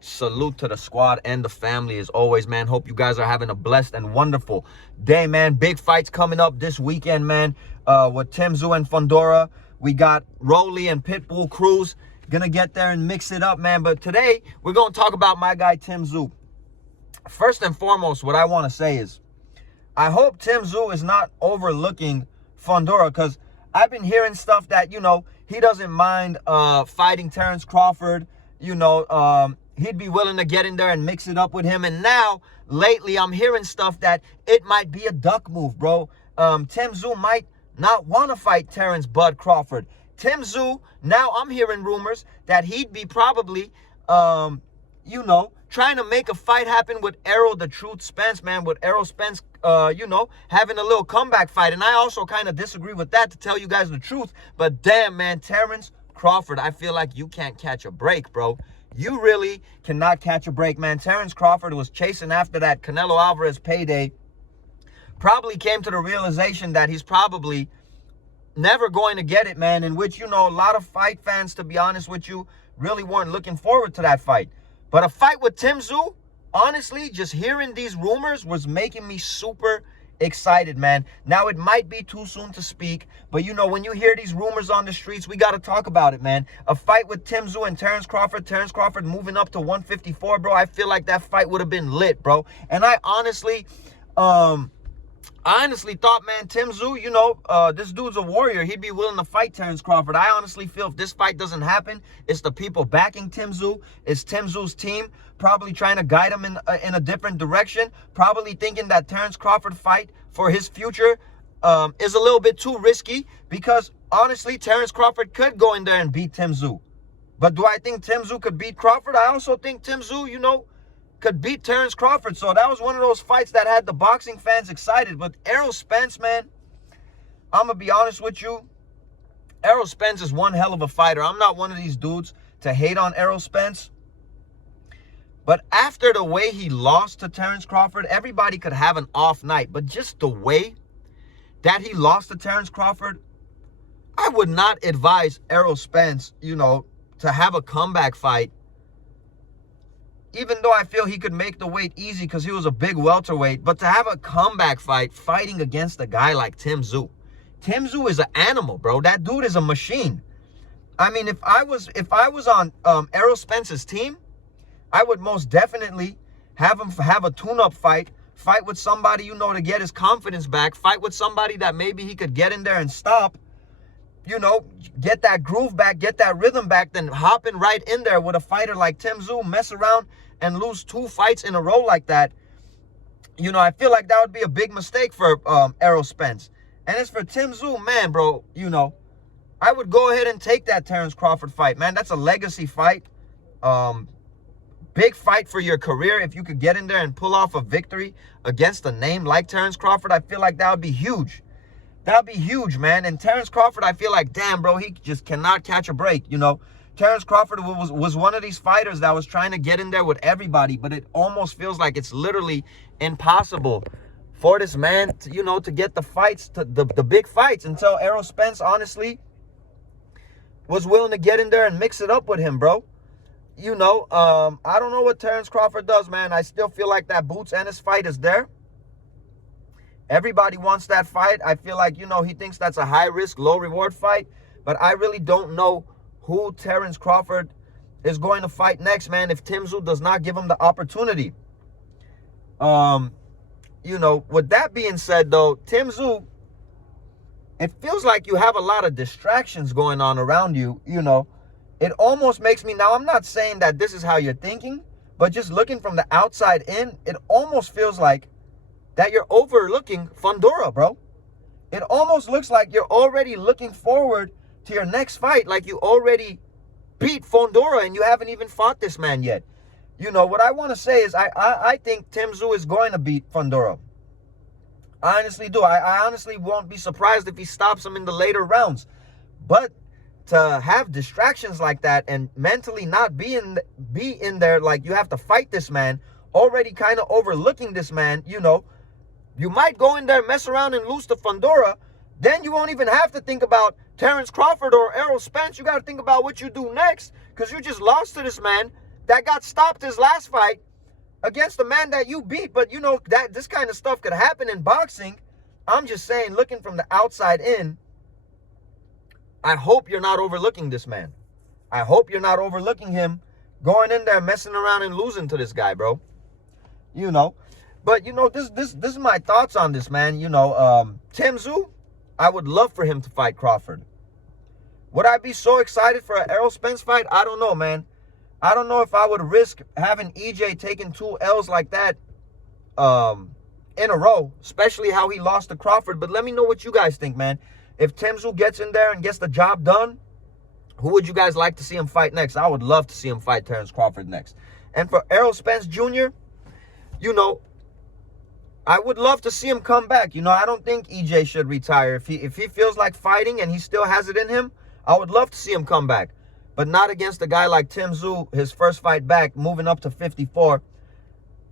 Salute to the squad and the family as always, man. Hope you guys are having a blessed and wonderful day, man. Big fights coming up this weekend, man. With Tszyu and Fundora. We got Rolly and Pitbull Cruz. Gonna get there and mix it up, man. But today, we're gonna talk about my guy, Tszyu. First and foremost, what I want to say is, I hope Tszyu is not overlooking Fundora, because I've been hearing stuff that, he doesn't mind fighting Terence Crawford. He'd be willing to get in there and mix it up with him. And now, lately, I'm hearing stuff that it might be a duck move, bro. Tszyu might not want to fight Terence Bud Crawford. Tszyu, now I'm hearing rumors that he'd be probably, trying to make a fight happen with Errol the Truth Spence, man. With Errol Spence, having a little comeback fight. And I also kind of disagree with that, to tell you guys the truth. But damn, man, Terence Crawford, I feel like you can't catch a break, bro. You really cannot catch a break, man. Terence Crawford was chasing after that Canelo Alvarez payday. Probably came to the realization that he's probably never going to get it, man. In which, a lot of fight fans, to be honest with you, really weren't looking forward to that fight. But a fight with Tszyu, honestly, just hearing these rumors was making me super excited, man. Now, it might be too soon to speak, but when you hear these rumors on the streets, we got to talk about it, man. A fight with Tszyu and Terence Crawford moving up to 154, bro. I feel like that fight would have been lit, bro. And I honestly thought, man, Tszyu, this dude's a warrior. He'd be willing to fight Terence Crawford. I honestly feel if this fight doesn't happen, it's the people backing Tszyu. It's Tszyu's team probably trying to guide him in a different direction. Probably thinking that Terence Crawford fight for his future is a little bit too risky. Because, honestly, Terence Crawford could go in there and beat Tszyu. But do I think Tszyu could beat Crawford? I also think Tszyu, could beat Terence Crawford. So that was one of those fights that had the boxing fans excited. But Errol Spence, man, I'm going to be honest with you. Errol Spence is one hell of a fighter. I'm not one of these dudes to hate on Errol Spence. But after the way he lost to Terence Crawford, everybody could have an off night. But just the way that he lost to Terence Crawford, I would not advise Errol Spence, to have a comeback fight. Even though I feel he could make the weight easy because he was a big welterweight. But to have a comeback fight fighting against a guy like Tszyu. Tszyu is an animal, bro. That dude is a machine. I mean, if I was on Errol Spence's team, I would most definitely have him have a tune-up fight with somebody, to get his confidence back, fight with somebody that maybe he could get in there and stop, get that groove back, get that rhythm back, then hopping right in there with a fighter like Tszyu, mess around and lose 2 fights in a row like that. I feel like that would be a big mistake for Errol Spence. And as for Tszyu, man, bro, I would go ahead and take that Terence Crawford fight, man. That's a legacy fight. Big fight for your career. If you could get in there and pull off a victory against a name like Terence Crawford, I feel like that would be huge. That would be huge, man. And Terence Crawford, I feel like, damn, bro, he just cannot catch a break, Terence Crawford was one of these fighters that was trying to get in there with everybody, but it almost feels like it's literally impossible for this man to, to get the fights, the big fights, until Errol Spence, honestly, was willing to get in there and mix it up with him, bro. I don't know what Terence Crawford does, man. I still feel like that Boots Ennis fight is there. Everybody wants that fight. I feel like, he thinks that's a high-risk, low-reward fight. But I really don't know who Terence Crawford is going to fight next, man, if Tszyu does not give him the opportunity. With that being said, though, Tszyu, it feels like you have a lot of distractions going on around you, It almost makes me, now I'm not saying that this is how you're thinking, but just looking from the outside in, it almost feels like that you're overlooking Fundora, bro. It almost looks like you're already looking forward to your next fight, like you already beat Fundora and you haven't even fought this man yet. What I want to say is I think Tszyu is going to beat Fundora. I honestly do. I honestly won't be surprised if he stops him in the later rounds. But to have distractions like that and mentally not be in there, like you have to fight this man, already kind of overlooking this man, you might go in there, mess around and lose to Fundora. Then you won't even have to think about Terence Crawford or Errol Spence. You got to think about what you do next, because you just lost to this man that got stopped his last fight against the man that you beat. But, you know, that this kind of stuff could happen in boxing. I'm just saying, looking from the outside in, I hope you're not overlooking this man. I hope you're not overlooking him going in there, messing around and losing to this guy, bro. You know. But, you know, this is my thoughts on this, man. You know, Tszyu, I would love for him to fight Crawford. Would I be so excited for an Errol Spence fight? I don't know, man. I don't know if I would risk having EJ taking 2 L's like that in a row, especially how he lost to Crawford. But let me know what you guys think, man. If Tszyu gets in there and gets the job done, who would you guys like to see him fight next? I would love to see him fight Terence Crawford next. And for Errol Spence Jr., you know, I would love to see him come back. You know, I don't think EJ should retire. If he feels like fighting and he still has it in him, I would love to see him come back. But not against a guy like Tszyu, his first fight back, moving up to 54.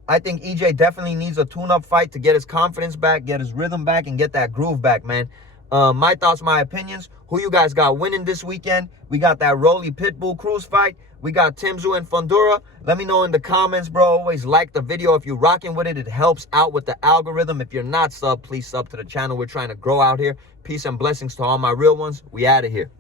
I think EJ definitely needs a tune-up fight to get his confidence back, get his rhythm back, and get that groove back, man. My thoughts, my opinions. Who you guys got winning this weekend? We got that Rolly Pitbull Cruz fight. We got Tszyu and Fundura. Let me know in the comments, bro. Always like the video if you're rocking with it. It helps out with the algorithm. If you're not sub, please sub to the channel. We're trying to grow out here. Peace and blessings to all my real ones. We out of here.